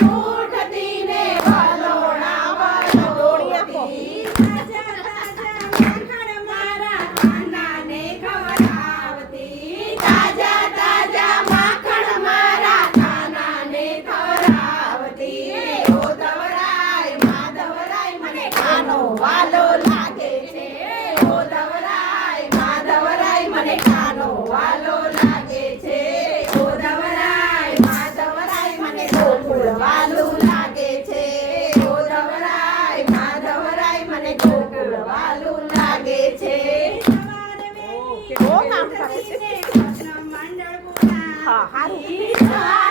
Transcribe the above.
ઉઠતી ને વલોણા વલોવતી. તાજા તાજા માખણ મારા કાનાને ખવડાવતી. તાજા તાજા માખણ મારા કાનાને ખવડાવતી. ઓ ધવરાય માધવરાય મને કાનો વાલો લાગે છે. ઓ ધવરાય માધવરાય મને કાનો વાલો લાગે છે. ઓ ધવરાય માધવરાય મને ગોકુળ વાલું લાગે છે. ઓ ધવરાય માધવરાય મને ગોકુળ વાલું લાગે છે. બહુ કામ કરે છે. મંડળ હા, હારું. બોલાવી